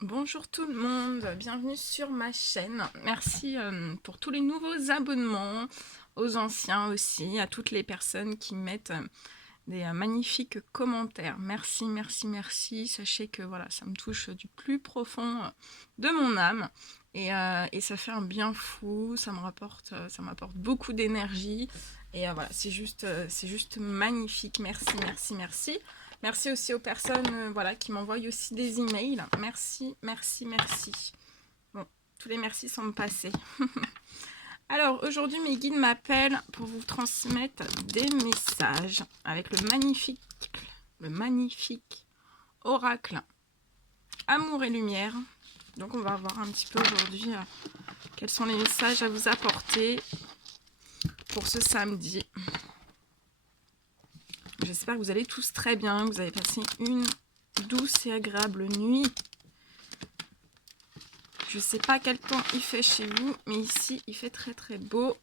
Bonjour tout le monde, bienvenue sur ma chaîne. Merci pour tous les nouveaux abonnements, aux anciens aussi, à toutes les personnes qui mettent des magnifiques commentaires. Merci, merci, merci. Sachez que voilà, ça me touche du plus profond de mon âme et ça fait un bien fou. Ça m'apporte beaucoup d'énergie et voilà, c'est juste magnifique. Merci, merci, merci. Merci aussi aux personnes voilà, qui m'envoient aussi des emails. Merci, merci, merci. Bon, tous les merci sont passés. Alors, aujourd'hui, mes guides m'appellent pour vous transmettre des messages avec le magnifique oracle Amour et Lumière. Donc, on va voir un petit peu aujourd'hui quels sont les messages à vous apporter pour ce samedi. J'espère que vous allez tous très bien, que vous avez passé une douce et agréable nuit. Je ne sais pas quel temps il fait chez vous, mais ici, il fait très très beau.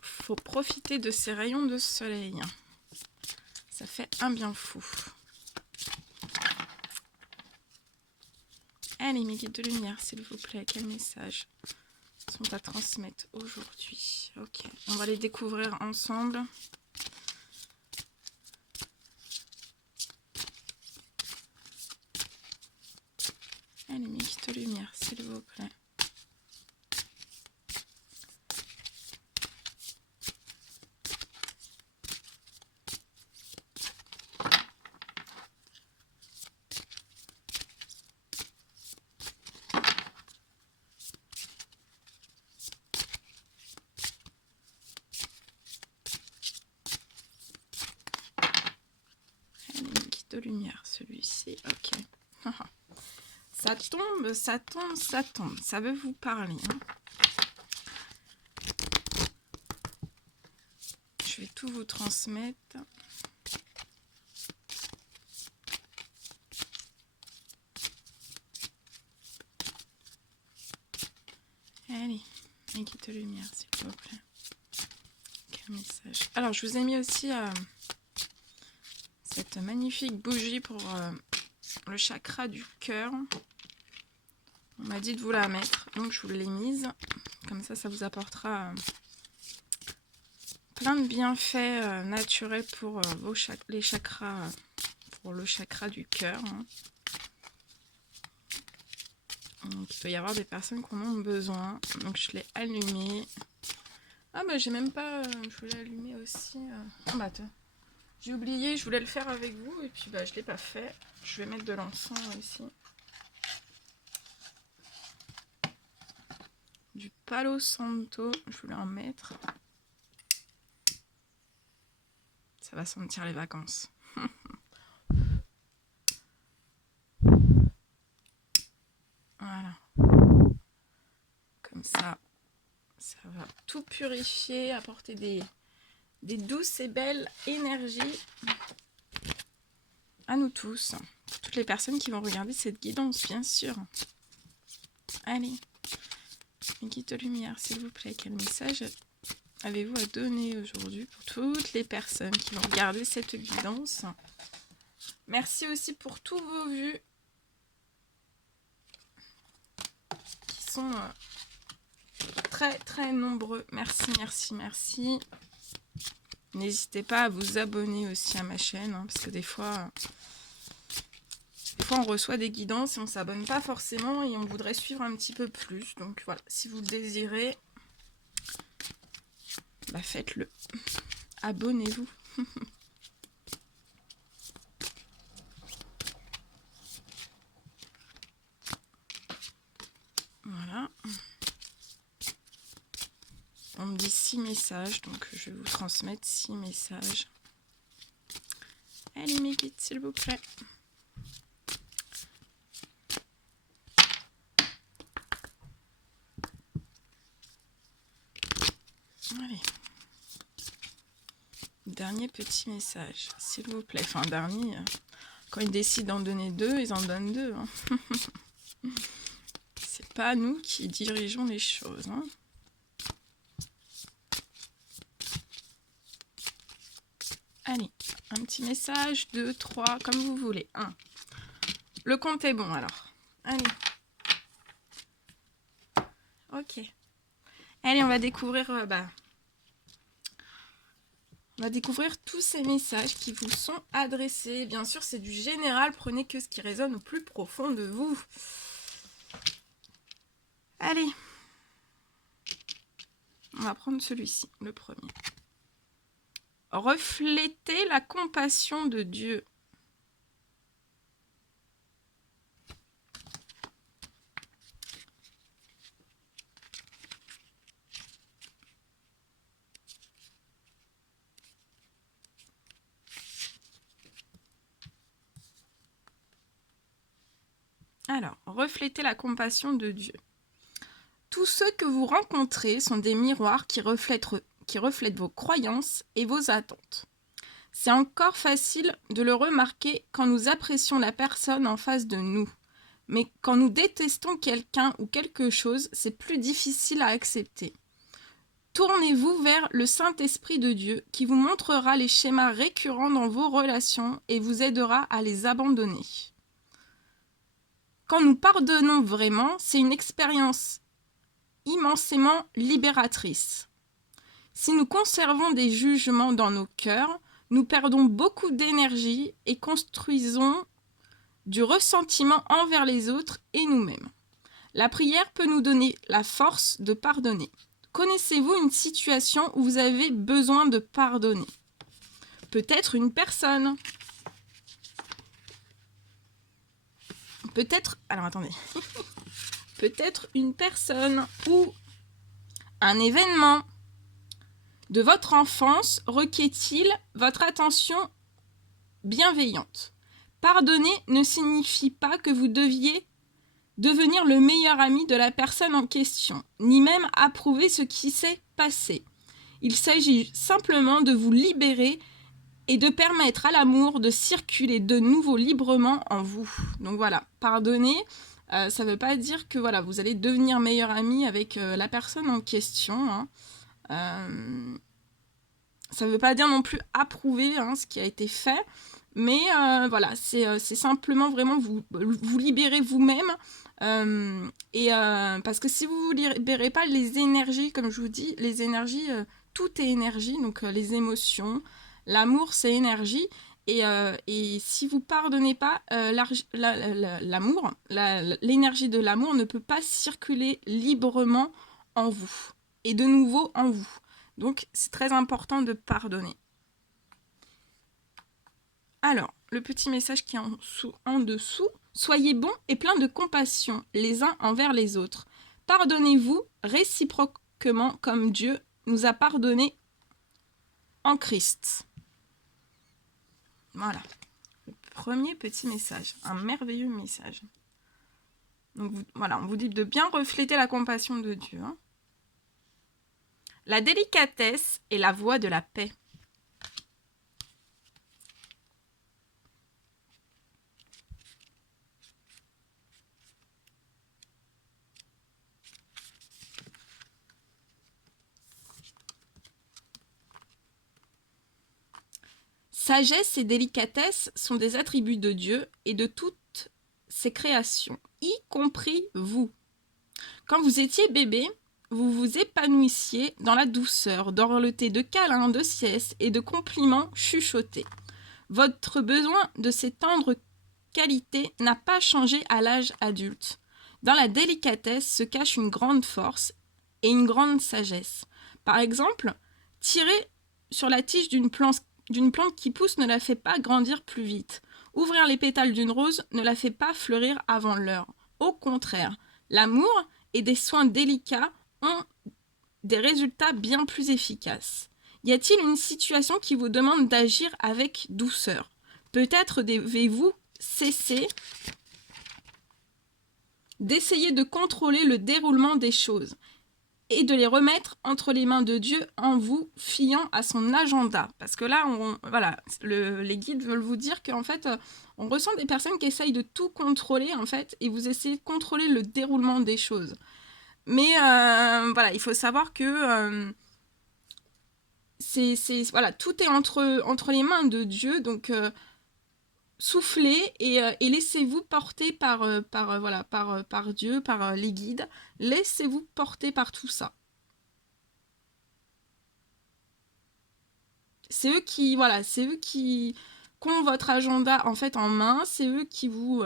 Faut profiter de ces rayons de soleil. Ça fait un bien fou. Allez, mes guides de lumière, s'il vous plaît, quels messages sont à transmettre aujourd'hui? Ok, on va les découvrir ensemble. Allez, mes guides de lumière, s'il vous plaît. Allez, mes guides de lumière, celui-ci, ok. Ça tombe, ça tombe, ça tombe. Ça veut vous parler. Hein. Je vais tout vous transmettre. Allez, mes guides de lumière, s'il vous plaît. Quel message. Alors, je vous ai mis aussi cette magnifique bougie pour le chakra du cœur. On m'a dit de vous la mettre, donc je vous l'ai mise. Comme ça vous apportera plein de bienfaits naturels pour les chakras, pour le chakra du cœur. Hein. Donc, il peut y avoir des personnes qui en ont besoin. Donc je l'ai allumé. Ah mais j'ai même pas... je voulais allumer aussi... Ah bah attends. J'ai oublié, je voulais le faire avec vous et puis bah je l'ai pas fait. Je vais mettre de l'encens ici. Du Palo Santo, je voulais en mettre. Ça va sentir les vacances. Voilà. Comme ça va tout purifier, apporter des douces et belles énergies à nous tous. Pour toutes les personnes qui vont regarder cette guidance, bien sûr. Allez, mes guides de lumière, s'il vous plaît, quel message avez-vous à donner aujourd'hui pour toutes les personnes qui vont regarder cette guidance? Merci aussi pour tous vos vues qui sont très très nombreux. Merci, merci, merci. N'hésitez pas à vous abonner aussi à ma chaîne, hein, parce que des fois on reçoit des guidances et on ne s'abonne pas forcément et on voudrait suivre un petit peu plus. Donc voilà, si vous le désirez, bah faites-le. Abonnez-vous. Voilà. On me dit 6 messages, donc je vais vous transmettre 6 messages. Allez mes guides, s'il vous plaît. Allez. Dernier petit message, s'il vous plaît. Enfin, dernier. Quand ils décident d'en donner 2, ils en donnent 2. Hein. C'est pas nous qui dirigeons les choses. Hein. Allez, un petit message, 2, 3, comme vous voulez. 1. Le compte est bon alors. Allez. Ok. Allez, on va découvrir... on va découvrir tous ces messages qui vous sont adressés. Bien sûr, c'est du général. Prenez que ce qui résonne au plus profond de vous. Allez. On va prendre celui-ci, le premier. Reflétez la compassion de Dieu. Alors, reflétez la compassion de Dieu. Tous ceux que vous rencontrez sont des miroirs qui reflètent vos croyances et vos attentes. C'est encore facile de le remarquer quand nous apprécions la personne en face de nous. Mais quand nous détestons quelqu'un ou quelque chose, c'est plus difficile à accepter. Tournez-vous vers le Saint-Esprit de Dieu qui vous montrera les schémas récurrents dans vos relations et vous aidera à les abandonner. Quand nous pardonnons vraiment, c'est une expérience immensément libératrice. Si nous conservons des jugements dans nos cœurs, nous perdons beaucoup d'énergie et construisons du ressentiment envers les autres et nous-mêmes. La prière peut nous donner la force de pardonner. Connaissez-vous une situation où vous avez besoin de pardonner? Peut-être une personne. Alors attendez. Peut-être une personne ou un événement de votre enfance requiert-il votre attention bienveillante? Pardonner ne signifie pas que vous deviez devenir le meilleur ami de la personne en question, ni même approuver ce qui s'est passé. Il s'agit simplement de vous libérer et de permettre à l'amour de circuler de nouveau librement en vous. Donc voilà, pardonner, ça ne veut pas dire que voilà, vous allez devenir meilleur ami avec la personne en question. Hein. Ça ne veut pas dire non plus approuver ce qui a été fait, mais voilà, c'est simplement vraiment vous libérer vous-même. Parce que si vous ne vous libérez pas les énergies, comme je vous dis, les énergies, tout est énergie, donc les émotions, l'amour c'est énergie, et si vous pardonnez pas, l'amour, l'énergie de l'amour ne peut pas circuler librement en vous, et de nouveau en vous. Donc c'est très important de pardonner. Alors, le petit message qui est en dessous. Soyez bons et pleins de compassion les uns envers les autres. Pardonnez-vous réciproquement comme Dieu nous a pardonné en Christ. Voilà. Le premier petit message. Un merveilleux message. Donc voilà, on vous dit de bien refléter la compassion de Dieu. Hein. La délicatesse est la voie de la paix. Sagesse et délicatesse sont des attributs de Dieu et de toutes ses créations, y compris vous. Quand vous étiez bébé, vous vous épanouissiez dans la douceur, dorloté de câlins, de siestes et de compliments chuchotés. Votre besoin de ces tendres qualités n'a pas changé à l'âge adulte. Dans la délicatesse se cache une grande force et une grande sagesse. Par exemple, tirer sur la tige d'une plante qui pousse ne la fait pas grandir plus vite. Ouvrir les pétales d'une rose ne la fait pas fleurir avant l'heure. Au contraire, l'amour et des soins délicats ont des résultats bien plus efficaces. Y a-t-il une situation qui vous demande d'agir avec douceur? Peut-être devez-vous cesser d'essayer de contrôler le déroulement des choses et de les remettre entre les mains de Dieu en vous fiant à son agenda. Parce que là, les guides veulent vous dire qu'en fait, on ressent des personnes qui essayent de tout contrôler, en fait, et vous essayez de contrôler le déroulement des choses. Mais il faut savoir que tout est entre les mains de Dieu, donc soufflez et laissez-vous porter par Dieu, par les guides. Laissez-vous porter par tout ça. C'est eux qui ont votre agenda en fait en main. C'est eux qui vous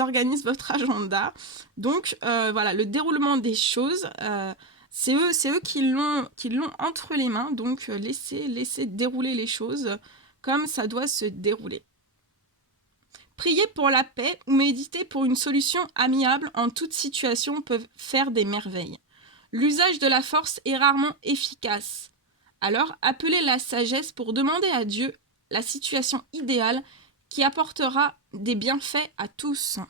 organisent votre agenda. Donc voilà, le déroulement des choses, c'est eux qui l'ont entre les mains. Donc laissez dérouler les choses comme ça doit se dérouler. Prier pour la paix ou méditer pour une solution amiable en toute situation peuvent faire des merveilles. L'usage de la force est rarement efficace. Alors appelez la sagesse pour demander à Dieu la situation idéale qui apportera des bienfaits à tous.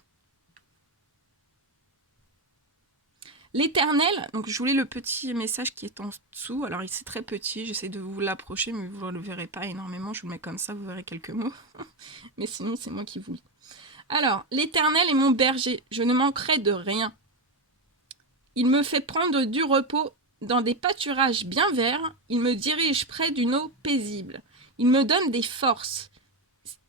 L'Éternel, donc je voulais le petit message qui est en dessous, alors il c'est très petit, j'essaie de vous l'approcher, mais vous ne le verrez pas énormément, je vous le mets comme ça, vous verrez quelques mots, mais sinon c'est moi qui vous lis. Alors, l'Éternel est mon berger, je ne manquerai de rien. Il me fait prendre du repos dans des pâturages bien verts, il me dirige près d'une eau paisible, il me donne des forces,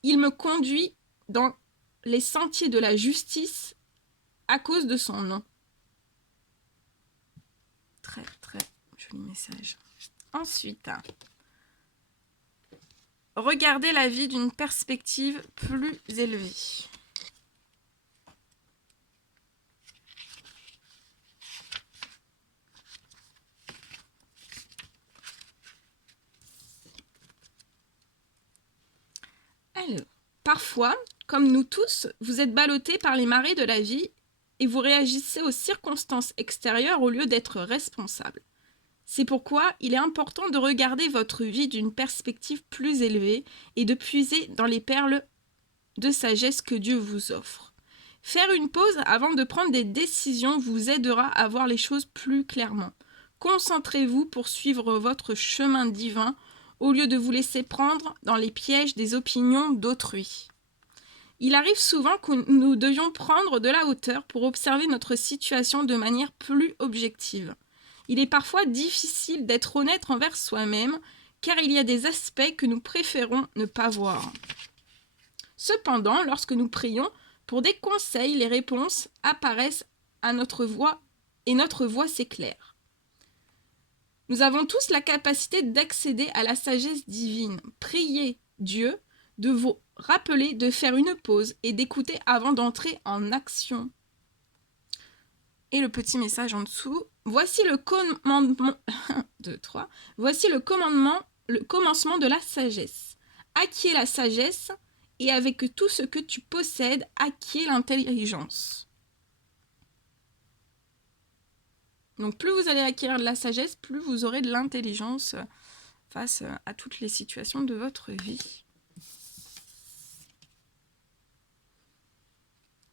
il me conduit dans les sentiers de la justice à cause de son nom. Très très joli message. Ensuite, regardez la vie d'une perspective plus élevée. Alors, parfois, comme nous tous, vous êtes ballottés par les marées de la vie et vous réagissez aux circonstances extérieures au lieu d'être responsable. C'est pourquoi il est important de regarder votre vie d'une perspective plus élevée et de puiser dans les perles de sagesse que Dieu vous offre. Faire une pause avant de prendre des décisions vous aidera à voir les choses plus clairement. Concentrez-vous pour suivre votre chemin divin au lieu de vous laisser prendre dans les pièges des opinions d'autrui. Il arrive souvent que nous devions prendre de la hauteur pour observer notre situation de manière plus objective. Il est parfois difficile d'être honnête envers soi-même, car il y a des aspects que nous préférons ne pas voir. Cependant, lorsque nous prions pour des conseils, les réponses apparaissent à notre voix et notre voix s'éclaire. Nous avons tous la capacité d'accéder à la sagesse divine. Priez Dieu de vous rappeler de faire une pause et d'écouter avant d'entrer en action. Et le petit message en dessous. Voici le commandement. 2, 3. Voici le commencement de la sagesse. Acquiers la sagesse et avec tout ce que tu possèdes, acquiers l'intelligence. Donc plus vous allez acquérir de la sagesse, plus vous aurez de l'intelligence face à toutes les situations de votre vie.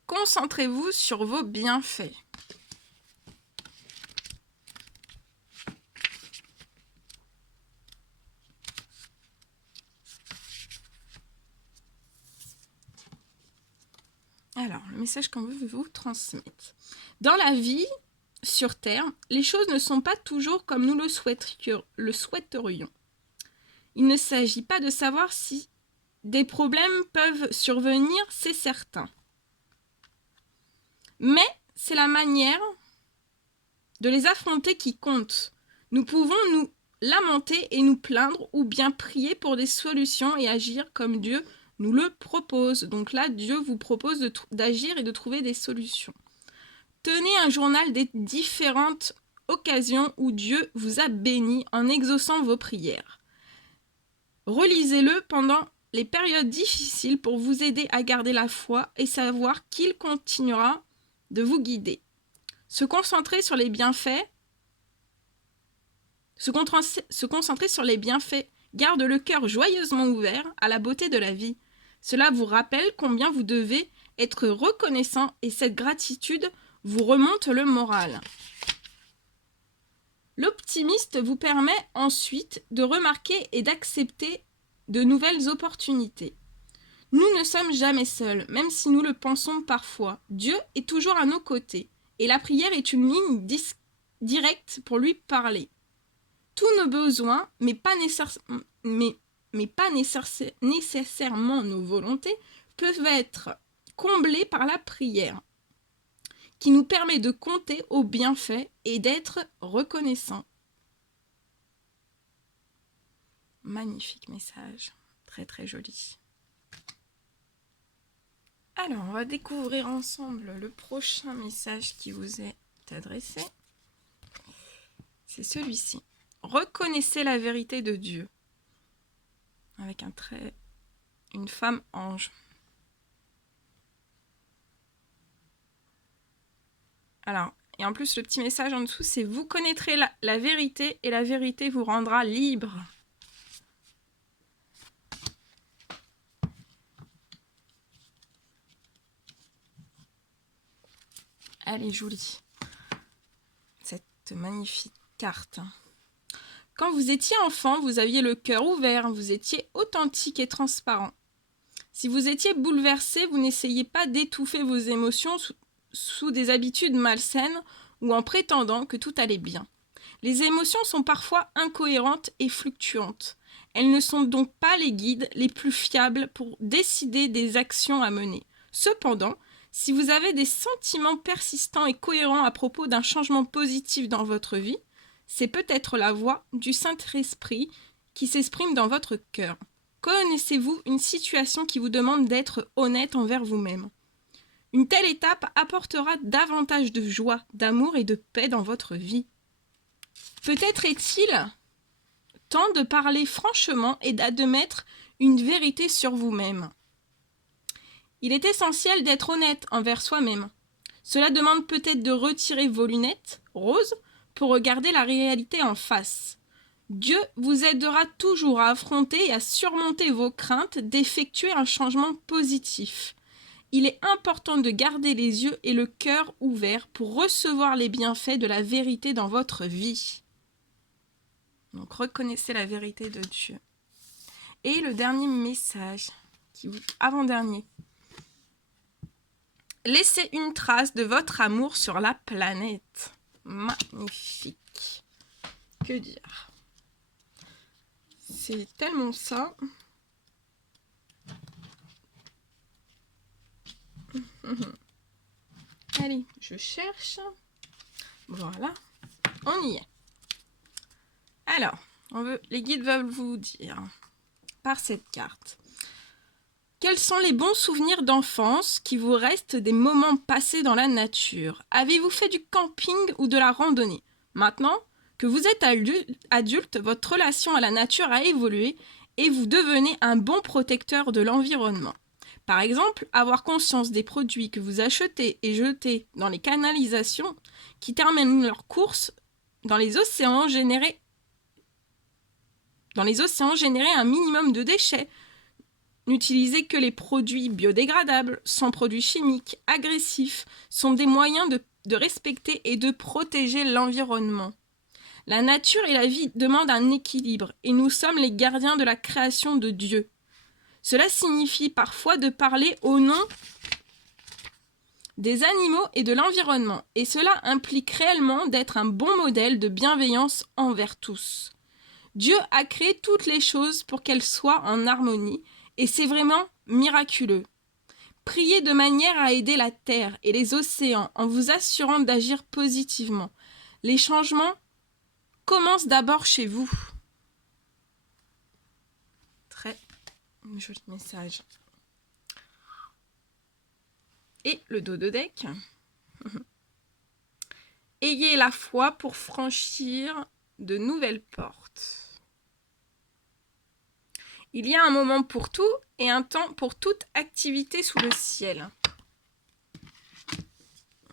Concentrez-vous sur vos bienfaits. Alors, le message qu'on veut vous transmettre. Dans la vie, sur Terre, les choses ne sont pas toujours comme nous le souhaiterions. Il ne s'agit pas de savoir si des problèmes peuvent survenir, c'est certain. Mais c'est la manière de les affronter qui compte. Nous pouvons nous lamenter et nous plaindre ou bien prier pour des solutions et agir comme Dieu nous le propose. Donc là, Dieu vous propose d'agir et de trouver des solutions. Tenez un journal des différentes occasions où Dieu vous a béni en exaucant vos prières. Relisez-le pendant les périodes difficiles pour vous aider à garder la foi et savoir qu'il continuera de vous guider. Se concentrer sur les bienfaits garde le cœur joyeusement ouvert à la beauté de la vie. Cela vous rappelle combien vous devez être reconnaissant et cette gratitude vous remonte le moral. L'optimiste vous permet ensuite de remarquer et d'accepter de nouvelles opportunités. Nous ne sommes jamais seuls, même si nous le pensons parfois. Dieu est toujours à nos côtés et la prière est une ligne directe pour lui parler. Tous nos besoins, mais mais pas nécessairement nos volontés, peuvent être comblés par la prière, qui nous permet de compter aux bienfaits et d'être reconnaissants. Magnifique message, très très joli. Alors, on va découvrir ensemble le prochain message qui vous est adressé. C'est celui-ci. Reconnaissez la vérité de Dieu. Avec un trait, une femme ange. Alors, et en plus, le petit message en dessous, c'est « Vous connaîtrez la vérité et la vérité vous rendra libre ». Elle est jolie, cette magnifique carte. Quand vous étiez enfant, vous aviez le cœur ouvert, vous étiez authentique et transparent. Si vous étiez bouleversé, vous n'essayez pas d'étouffer vos émotions sous des habitudes malsaines ou en prétendant que tout allait bien. Les émotions sont parfois incohérentes et fluctuantes. Elles ne sont donc pas les guides les plus fiables pour décider des actions à mener. Cependant, si vous avez des sentiments persistants et cohérents à propos d'un changement positif dans votre vie, c'est peut-être la voix du Saint-Esprit qui s'exprime dans votre cœur. Connaissez-vous une situation qui vous demande d'être honnête envers vous-même ? Une telle étape apportera davantage de joie, d'amour et de paix dans votre vie. Peut-être est-il temps de parler franchement et d'admettre une vérité sur vous-même. Il est essentiel d'être honnête envers soi-même. Cela demande peut-être de retirer vos lunettes roses pour regarder la réalité en face. Dieu vous aidera toujours à affronter et à surmonter vos craintes d'effectuer un changement positif. Il est important de garder les yeux et le cœur ouverts pour recevoir les bienfaits de la vérité dans votre vie. Donc reconnaissez la vérité de Dieu. Et le dernier message, avant-dernier. Laissez une trace de votre amour sur la planète. Magnifique. Que dire ? C'est tellement ça. Allez, je cherche. Voilà, on y est. Alors, les guides veulent vous dire, par cette carte, quels sont les bons souvenirs d'enfance qui vous restent des moments passés dans la nature ? Avez-vous fait du camping ou de la randonnée ? Maintenant que vous êtes adulte, votre relation à la nature a évolué et vous devenez un bon protecteur de l'environnement. Par exemple, avoir conscience des produits que vous achetez et jetez dans les canalisations qui terminent leur course dans les océans, générer un minimum de déchets. N'utilisez que les produits biodégradables, sans produits chimiques, agressifs, sont des moyens de respecter et de protéger l'environnement. La nature et la vie demandent un équilibre et nous sommes les gardiens de la création de Dieu. Cela signifie parfois de parler au nom des animaux et de l'environnement et cela implique réellement d'être un bon modèle de bienveillance envers tous. Dieu a créé toutes les choses pour qu'elles soient en harmonie et c'est vraiment miraculeux. Priez de manière à aider la terre et les océans en vous assurant d'agir positivement. Les changements commencent d'abord chez vous. Très joli message. Et le dos de deck. Ayez la foi pour franchir de nouvelles portes. Il y a un moment pour tout et un temps pour toute activité sous le ciel.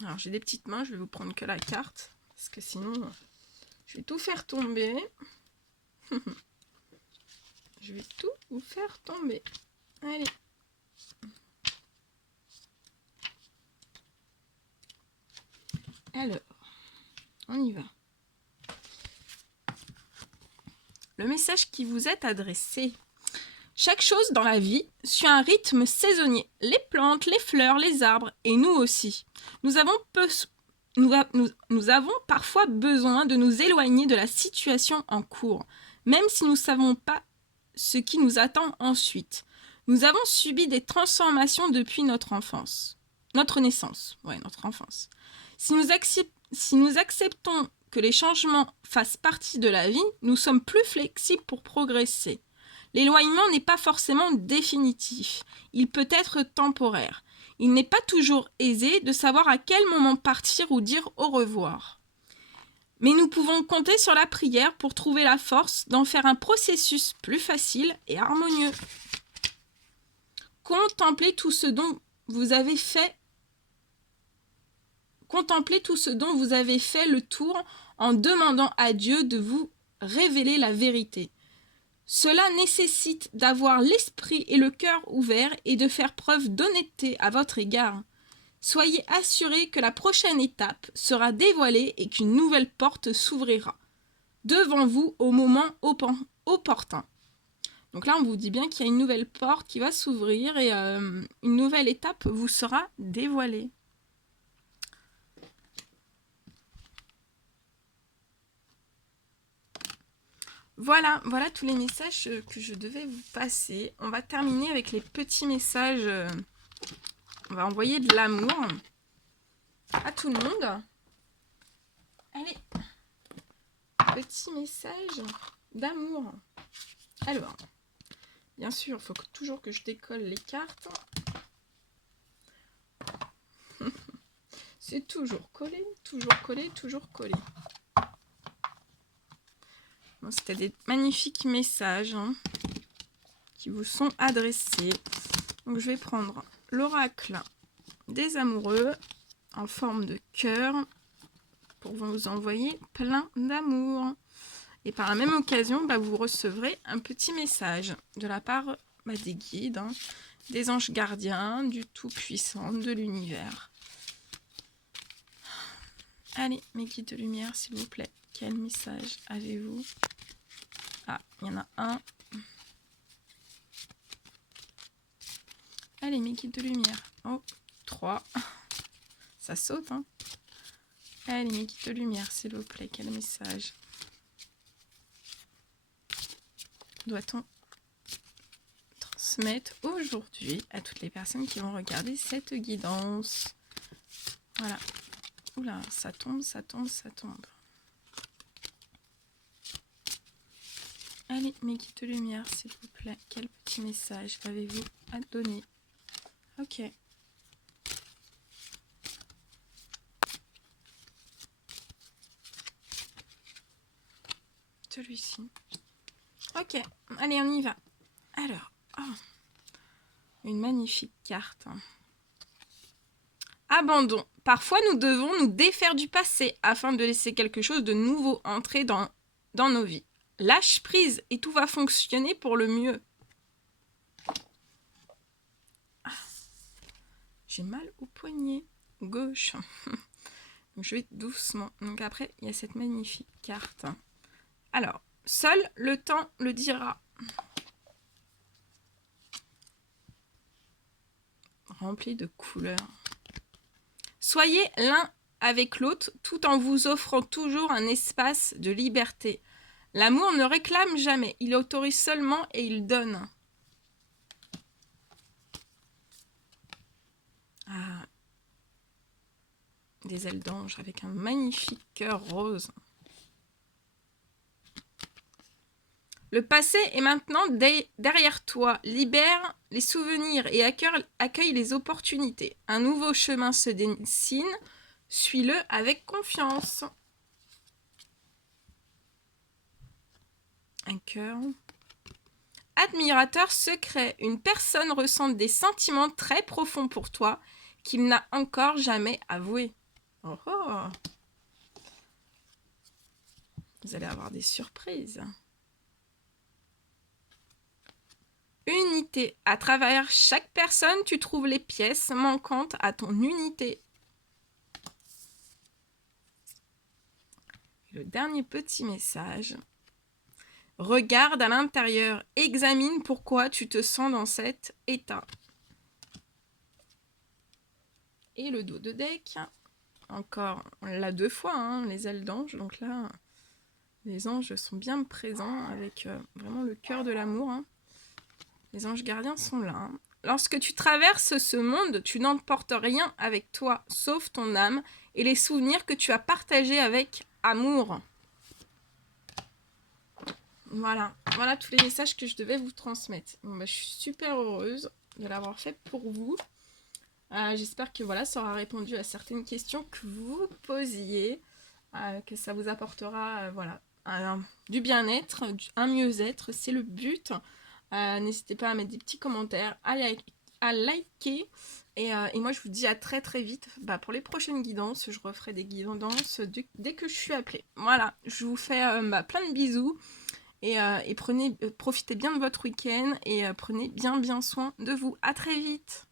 Alors j'ai des petites mains, je vais vous prendre que la carte, parce que sinon je vais tout faire tomber. Je vais tout vous faire tomber. Allez. Alors, on y va. Le message qui vous est adressé. Chaque chose dans la vie suit un rythme saisonnier. Les plantes, les fleurs, les arbres et nous aussi. Nous avons parfois besoin de nous éloigner de la situation en cours, même si nous ne savons pas ce qui nous attend ensuite. Nous avons subi des transformations depuis notre enfance. Notre naissance, notre enfance. Si nous acceptons que les changements fassent partie de la vie, nous sommes plus flexibles pour progresser. L'éloignement n'est pas forcément définitif, il peut être temporaire. Il n'est pas toujours aisé de savoir à quel moment partir ou dire au revoir. Mais nous pouvons compter sur la prière pour trouver la force d'en faire un processus plus facile et harmonieux. Contemplez tout ce dont vous avez fait le tour en demandant à Dieu de vous révéler la vérité. Cela nécessite d'avoir l'esprit et le cœur ouverts et de faire preuve d'honnêteté à votre égard. Soyez assurés que la prochaine étape sera dévoilée et qu'une nouvelle porte s'ouvrira devant vous au moment opportun. Donc là, on vous dit bien qu'il y a une nouvelle porte qui va s'ouvrir et une nouvelle étape vous sera dévoilée. Voilà tous les messages que je devais vous passer. On va terminer avec les petits messages. On va envoyer de l'amour à tout le monde. Allez, petit message d'amour. Alors, bien sûr, il faut toujours que je décolle les cartes. C'est toujours collé, toujours collé, toujours collé. Bon, c'était des magnifiques messages qui vous sont adressés. Donc je vais prendre l'oracle des amoureux en forme de cœur pour vous envoyer plein d'amour. Et par la même occasion, vous recevrez un petit message de la part des guides, des anges gardiens, du Tout-Puissant, de l'univers. Allez, mes guides de lumière, s'il vous plaît. Quel message avez-vous? Ah, il y en a un. Allez, mes guides de lumière. Oh, 3. Ça saute, hein. Allez, mes guides de lumière, s'il vous plaît. Quel message doit-on transmettre aujourd'hui à toutes les personnes qui vont regarder cette guidance? Voilà. Oula, ça tombe, ça tombe, ça tombe. Allez, mes guides de lumière, s'il vous plaît. Quel petit message avez-vous à donner? Ok. Celui-ci. Ok, allez, on y va. Alors, une magnifique carte. Abandon. Parfois, nous devons nous défaire du passé afin de laisser quelque chose de nouveau entrer dans nos vies. Lâche prise et tout va fonctionner pour le mieux. J'ai mal au poignet gauche. Donc, je vais doucement. Donc après, il y a cette magnifique carte. Alors, seul le temps le dira. Rempli de couleurs. Soyez l'un avec l'autre tout en vous offrant toujours un espace de liberté. L'amour ne réclame jamais, il autorise seulement et il donne. Ah, des ailes d'ange avec un magnifique cœur rose. Le passé est maintenant derrière toi. Libère les souvenirs et accueille les opportunités. Un nouveau chemin se dessine. Suis-le avec confiance. Un cœur. Admirateur secret. Une personne ressent des sentiments très profonds pour toi qu'il n'a encore jamais avoués. Oh oh. Vous allez avoir des surprises. Unité. À travers chaque personne, tu trouves les pièces manquantes à ton unité. Le dernier petit message. Regarde à l'intérieur. Examine pourquoi tu te sens dans cet état. Et le dos de deck. Encore, on l'a 2 fois, les ailes d'ange. Donc là, les anges sont bien présents avec vraiment le cœur de l'amour. Les anges gardiens sont là. Hein. Lorsque tu traverses ce monde, tu n'emportes rien avec toi, sauf ton âme et les souvenirs que tu as partagés avec amour. Voilà, voilà tous les messages que je devais vous transmettre. Bon, bah, je suis super heureuse de l'avoir fait pour vous. J'espère que voilà, ça aura répondu à certaines questions que vous vous posiez, que ça vous apportera voilà, du bien-être, un mieux-être, c'est le but. N'hésitez pas à mettre des petits commentaires, à liker. Et moi, je vous dis à très très vite pour les prochaines guidances. Je referai des guidances dès que je suis appelée. Voilà, je vous fais plein de bisous. Et profitez bien de votre week-end et prenez bien soin de vous. À très vite.